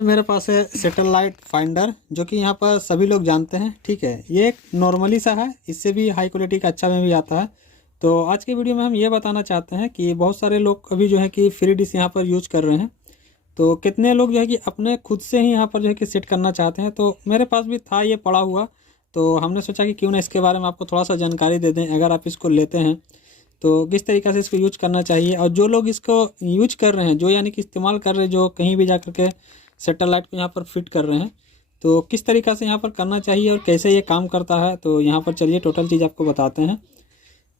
मेरे पास है satellite finder, जो कि यहाँ पर सभी लोग जानते हैं। ठीक है, ये एक नॉर्मली सा है, इससे भी हाई क्वालिटी का अच्छा में भी आता है। तो आज के वीडियो में हम ये बताना चाहते हैं कि बहुत सारे लोग अभी जो है कि फ्री डिश यहाँ पर यूज कर रहे हैं। तो कितने लोग जो है कि अपने खुद से ही यहाँ पर जो है कि सेट करना चाहते हैं। तो मेरे पास भी था ये पड़ा हुआ, तो हमने सोचा कि क्यों ना इसके बारे में आपको थोड़ा सा जानकारी दे दें। अगर आप इसको लेते हैं तो किस तरीक़े से इसको यूज करना चाहिए, और जो लोग इसको यूज कर रहे हैं, जो यानी कि इस्तेमाल कर रहे हैं, जो कहीं भी जा कर के सैटेलाइट को यहाँ पर फिट कर रहे हैं, तो किस तरीक़ा से यहाँ पर करना चाहिए और कैसे ये काम करता है। तो यहाँ पर चलिए टोटल चीज़ आपको बताते हैं।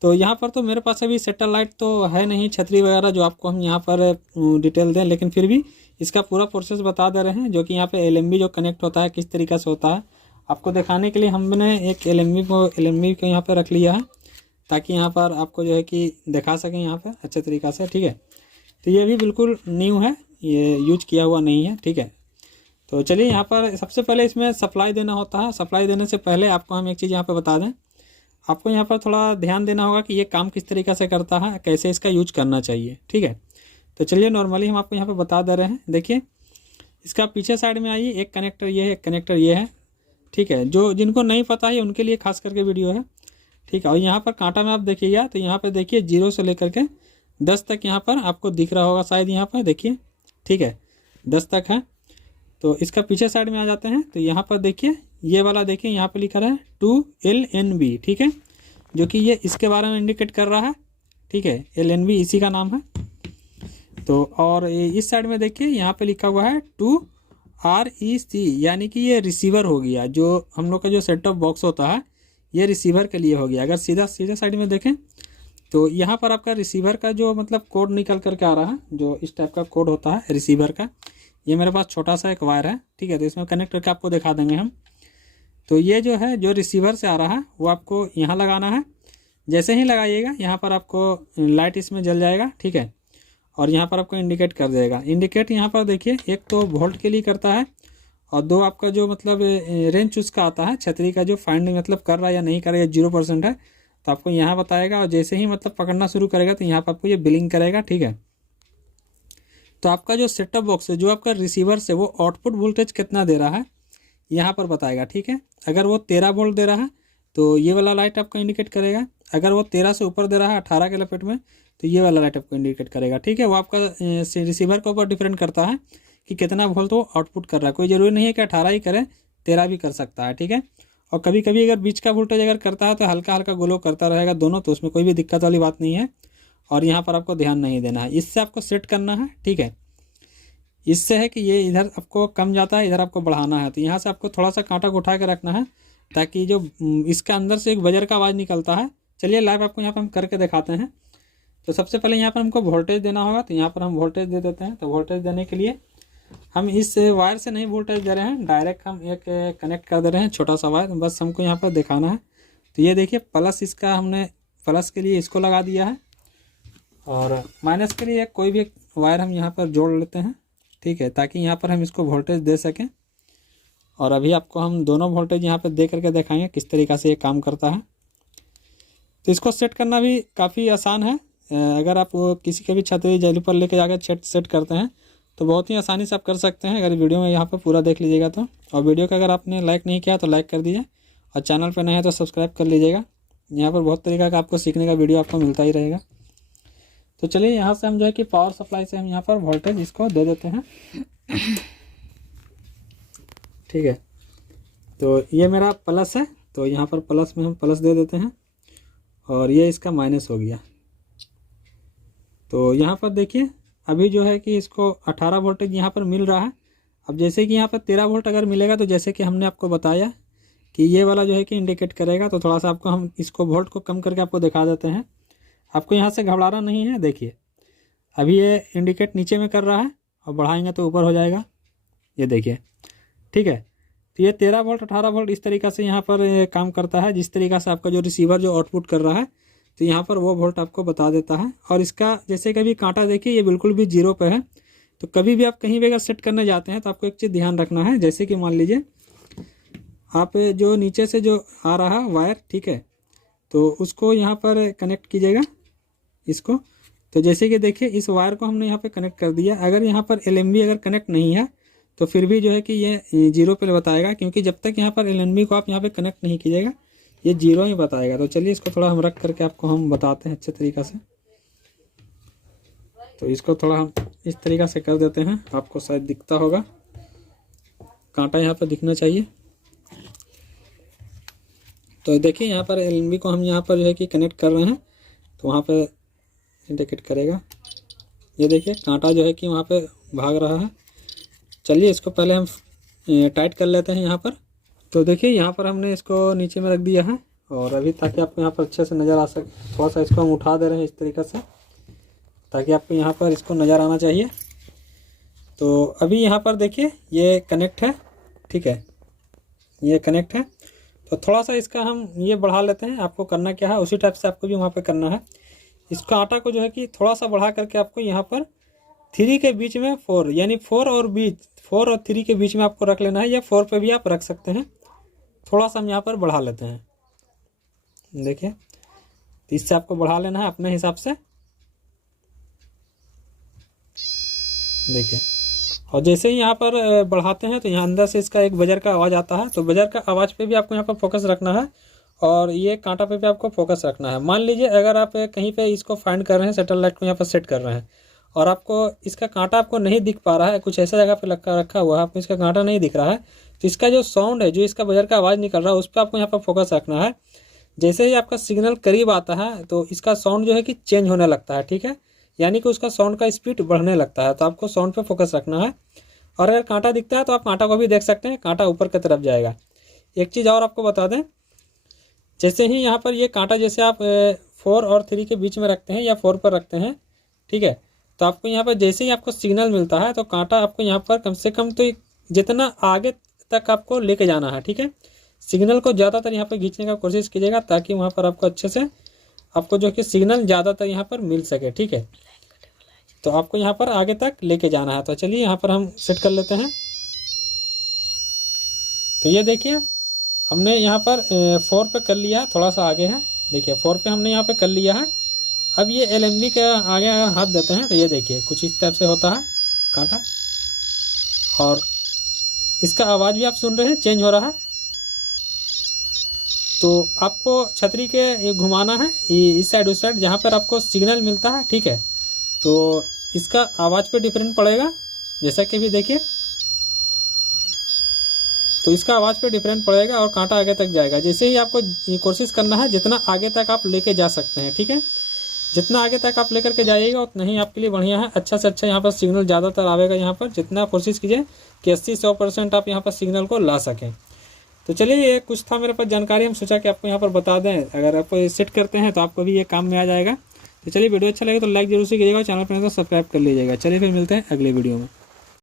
तो यहाँ पर तो मेरे पास अभी सैटेलाइट तो है नहीं, छतरी वगैरह जो आपको हम यहाँ पर डिटेल दें, लेकिन फिर भी इसका पूरा प्रोसेस बता दे रहे हैं। जो कि यहाँ पे LMB जो कनेक्ट होता है किस तरीक़े से होता है, आपको दिखाने के लिए हमने एक LMB को यहाँ पर रख लिया है, ताकि यहाँ पर आपको जो है कि दिखा सकें यहाँ पर अच्छे तरीक़ा से। ठीक है, तो ये भी बिल्कुल न्यू है, ये यूज किया हुआ नहीं है। ठीक है, तो चलिए यहाँ पर सबसे पहले इसमें सप्लाई देना होता है। सप्लाई देने से पहले आपको हम एक चीज़ यहाँ पे बता दें, आपको यहाँ पर थोड़ा ध्यान देना होगा कि ये काम किस तरीक़े से करता है, कैसे इसका यूज करना चाहिए। ठीक है, तो चलिए नॉर्मली हम आपको यहाँ पे बता दे रहे हैं। देखिए, इसका पीछे साइड में आइए, एक कनेक्टर ये है, एक कनेक्टर ये है। ठीक है, जो जिनको नहीं पता है उनके लिए खास करके वीडियो है। ठीक है, और यहाँ पर कांटा में आप देखिएगा तो यहाँ पर देखिए 0 से लेकर के 10 तक यहाँ पर आपको दिख रहा होगा शायद, यहाँ पर देखिए। ठीक है, 10 तक है। तो इसका पीछे साइड में आ जाते हैं तो यहाँ पर देखिए ये वाला, देखिए यहाँ पे लिखा है 2LNB। ठीक है, जो कि ये इसके बारे में इंडिकेट कर रहा है। ठीक है, LNB इसी का नाम है। तो और इस साइड में देखिए यहाँ पे लिखा हुआ है 2REC, यानी कि ये रिसीवर हो गया। जो हम लोग का जो सेट टॉप बॉक्स होता है ये रिसीवर के लिए हो गया। अगर सीधा साइड में देखें तो यहाँ पर आपका रिसीवर का जो मतलब कोड निकल करके आ रहा है, जो इस टाइप का कोड होता है रिसीवर का। ये मेरे पास छोटा सा एक वायर है। ठीक है, तो इसमें कनेक्ट करके आपको दिखा देंगे हम। तो ये जो है जो रिसीवर से आ रहा है वो आपको यहाँ लगाना है। जैसे ही लगाइएगा यहाँ पर आपको लाइट इसमें जल जाएगा। ठीक है, और यहाँ पर आपको इंडिकेट कर देगा। इंडिकेट यहाँ पर देखिए एक तो वोल्ट के लिए करता है, और दो आपका जो मतलब रेंज उसका आता है, छतरी का जो फाइंड मतलब कर रहा है या नहीं कर रहा है, 0% है तो आपको यहाँ बताएगा। और जैसे ही मतलब पकड़ना शुरू करेगा तो यहाँ पर आपको ये बिलिंग करेगा। ठीक है, तो आपका जो सेटअप बॉक्स है, जो आपका रिसीवर से, वो आउटपुट वोल्टेज कितना दे रहा है यहाँ पर बताएगा। ठीक है, अगर वो 13 वोल्ट दे रहा है तो ये वाला लाइट आपको इंडिकेट करेगा। अगर वो 13 से ऊपर दे रहा है 18 के लपेट में, तो ये वाला लाइट आपको इंडिकेट करेगा। ठीक है, वो आपका रिसीवर के ऊपर डिफरेंट करता है कि कितना वोल्ट वो आउटपुट कर रहा है। कोई ज़रूरी नहीं है कि 18 ही करे, 13 भी कर सकता है। ठीक है, और कभी कभी अगर बीच का वोल्टेज अगर करता है तो हल्का हल्का ग्लो करता रहेगा दोनों, तो उसमें कोई भी दिक्कत वाली बात नहीं है। और यहाँ पर आपको ध्यान नहीं देना है, इससे आपको सेट करना है। ठीक है, इससे है कि ये इधर आपको कम जाता है, इधर आपको बढ़ाना है। तो यहाँ से आपको थोड़ा सा कांटा उठा के रखना है, ताकि जो इसका अंदर से एक बजर का आवाज़ निकलता है। चलिए लाइव आपको यहाँ पर हम करके दिखाते हैं। तो सबसे पहले यहाँ पर हमको वोल्टेज देना होगा, तो यहाँ पर हम वोल्टेज दे देते हैं। तो वोल्टेज देने के लिए हम इस वायर से नहीं वोल्टेज दे रहे हैं, डायरेक्ट हम एक कनेक्ट कर दे रहे हैं, छोटा सा वायर, बस हमको यहाँ पर दिखाना है। तो ये देखिए प्लस, इसका हमने प्लस के लिए इसको लगा दिया है, और माइनस के लिए कोई भी वायर हम यहाँ पर जोड़ लेते हैं। ठीक है, ताकि यहाँ पर हम इसको वोल्टेज दे सकें। और अभी आपको हम दोनों वोल्टेज यहाँ पर दे करके दिखाएंगे किस तरीक़ा से ये काम करता है। तो इसको सेट करना भी काफ़ी आसान है। अगर आप किसी के भी छतरी जली पर लेके जाकर सेट करते हैं तो बहुत ही आसानी से आप कर सकते हैं, अगर वीडियो में यहाँ पर पूरा देख लीजिएगा तो। और वीडियो का अगर आपने लाइक नहीं किया तो लाइक कर दीजिए, और चैनल पर नए हैं तो सब्सक्राइब कर लीजिएगा। यहाँ पर बहुत तरीक़ा का आपको सीखने का वीडियो आपको मिलता ही रहेगा। तो चलिए यहाँ से हम जो है कि पावर सप्लाई से हम यहाँ पर वोल्टेज इसको दे देते हैं। ठीक है, तो ये मेरा प्लस है, तो यहाँ पर प्लस में हम प्लस दे देते हैं, और ये इसका माइनस हो गया। तो यहाँ पर देखिए अभी जो है कि इसको 18 वोल्टेज यहाँ पर मिल रहा है। अब जैसे कि यहाँ पर 13 वोल्ट अगर मिलेगा तो जैसे कि हमने आपको बताया कि ये वाला जो है कि इंडिकेट करेगा। तो थोड़ा सा आपको हम इसको वोल्ट को कम करके आपको दिखा देते हैं। आपको यहाँ से घबराना नहीं है। देखिए अभी ये इंडिकेट नीचे में कर रहा है, और बढ़ाएंगे तो ऊपर हो जाएगा, ये देखिए। ठीक है, तो ये 13 वोल्ट 18 वोल्ट इस तरीक़ा से यहाँ पर काम करता है। जिस तरीक़ा से आपका जो रिसीवर जो आउटपुट कर रहा है, तो यहाँ पर वो वोल्ट आपको बता देता है। और इसका जैसे कभी कांटा देखिए ये बिल्कुल भी 0 पे है। तो कभी भी आप कहीं भी अगर सेट करने जाते हैं तो आपको एक चीज़ ध्यान रखना है। जैसे कि मान लीजिए आप जो नीचे से जो आ रहा वायर, ठीक है, तो उसको यहाँ पर कनेक्ट कीजिएगा इसको। तो जैसे कि देखिए इस वायर को हमने यहाँ पे कनेक्ट कर दिया। अगर यहाँ पर LMB अगर कनेक्ट नहीं है तो फिर भी जो है कि ये 0 पे बताएगा, क्योंकि जब तक यहाँ पर LNB को आप यहाँ पे कनेक्ट नहीं कीजिएगा ये 0 ही बताएगा। तो चलिए इसको थोड़ा हम रख करके आपको हम बताते हैं अच्छे तरीक़ा से। तो इसको थोड़ा हम इस तरीक़ा से कर देते हैं, आपको शायद दिखता होगा, कांटा यहाँ पर दिखना चाहिए। तो देखिए यहाँ पर LNB को हम यहाँ पर जो है कि कनेक्ट कर रहे हैं, तो वहाँ पर इंडिकेट करेगा। ये देखिए कांटा जो है कि वहाँ पे भाग रहा है। चलिए इसको पहले हम टाइट कर लेते हैं यहाँ पर। तो देखिए यहाँ पर हमने इसको नीचे में रख दिया है, और अभी ताकि आपको यहाँ पर अच्छे से नज़र आ सके, थोड़ा सा इसको हम उठा दे रहे हैं इस तरीक़े से, ताकि आपको यहाँ पर इसको नज़र आना चाहिए। तो अभी यहाँ पर देखिए ये कनेक्ट है, ठीक है, ये कनेक्ट है। तो थोड़ा सा इसका हम ये बढ़ा लेते हैं। आपको करना क्या है, उसी टाइप से आपको भी वहाँ पे करना है। इसका आटा को जो है कि थोड़ा सा बढ़ा करके आपको यहाँ पर 3 के बीच में 4, यानी 4 और 3 के बीच में आपको रख लेना है, या 4 पे भी आप रख सकते हैं। थोड़ा सा हम यहाँ पर बढ़ा लेते हैं, देखिए, तो इससे आपको बढ़ा लेना है अपने हिसाब से, देखिए। और जैसे ही यहाँ पर बढ़ाते हैं तो यहाँ अंदर से इसका एक बजर का आवाज़ आता है। तो बजर का आवाज़ पे भी आपको यहाँ पर फोकस रखना है, और ये कांटा पे भी आपको फोकस रखना है। मान लीजिए अगर आप कहीं पे इसको फाइंड कर रहे हैं, सैटेलाइट को यहाँ पर सेट कर रहे हैं, और आपको इसका कांटा आपको नहीं दिख पा रहा है, कुछ ऐसा जगह पे रखा हुआ है, आपको इसका कांटा नहीं दिख रहा है, तो इसका जो साउंड है, जो इसका बजर का आवाज़ निकल रहा है, उस पर आपको यहाँ पर फोकस रखना है। जैसे ही आपका सिग्नल करीब आता है तो इसका साउंड जो है कि चेंज होने लगता है, ठीक है, यानी कि उसका साउंड का स्पीड बढ़ने लगता है। तो आपको साउंड पे फोकस रखना है। और अगर कांटा दिखता है तो आप कांटा को भी देख सकते हैं, कांटा ऊपर की तरफ जाएगा। एक चीज़ और आपको बता दें, जैसे ही यहाँ पर ये कांटा जैसे आप 4 और 3 के बीच में रखते हैं या 4 पर रखते हैं, ठीक है, तो आपको यहाँ पर जैसे ही आपको सिग्नल मिलता है तो कांटा आपको यहाँ पर कम से कम तो जितना आगे तक आपको लेके जाना है, ठीक है। सिग्नल को ज़्यादातर यहाँ पर खींचने का कोशिश कीजिएगा, ताकि वहाँ पर आपको अच्छे से आपको जो कि सिग्नल ज़्यादातर यहाँ पर मिल सके, ठीक है। तो आपको यहाँ पर आगे तक लेके जाना है। तो चलिए यहाँ पर हम सेट कर लेते हैं। तो ये देखिए हमने यहाँ पर 4 पे कर लिया, थोड़ा सा आगे है, देखिए 4 पे हमने यहाँ पे कर लिया है। अब ये LNB के आगे हाथ देते हैं तो ये देखिए कुछ इस टाइप से होता है कांटा, और इसका आवाज़ भी आप सुन रहे हैं, चेंज हो रहा है। तो आपको छतरी के घुमाना है इस साइड उस साइड, जहाँ पर आपको सिग्नल मिलता है, ठीक है। तो इसका आवाज़ पे डिफरेंट पड़ेगा, जैसा कि भी देखिए, तो इसका आवाज़ पे डिफरेंट पड़ेगा और कांटा आगे तक जाएगा। जैसे ही आपको कोशिश करना है जितना आगे तक आप लेके जा सकते हैं, ठीक है, जितना आगे तक आप लेकर के जाइएगा उतना ही आपके लिए बढ़िया है। अच्छा से अच्छा यहाँ पर सिग्नल ज़्यादातर आवेगा। यहाँ पर जितना कोशिश कीजिए कि 80-100% आप यहाँ पर सिग्नल को ला सकें। तो चलिए ये कुछ था मेरे पास जानकारी, हम सोचा कि आपको यहाँ पर बता दें। अगर आप सेट करते हैं तो आपको भी ये काम में आ जाएगा। तो चलिए वीडियो अच्छा लगे तो लाइक जरूर से कीजिएगा, चैनल पर तो सब्सक्राइब कर लीजिएगा। चलिए फिर मिलते हैं अगले वीडियो में।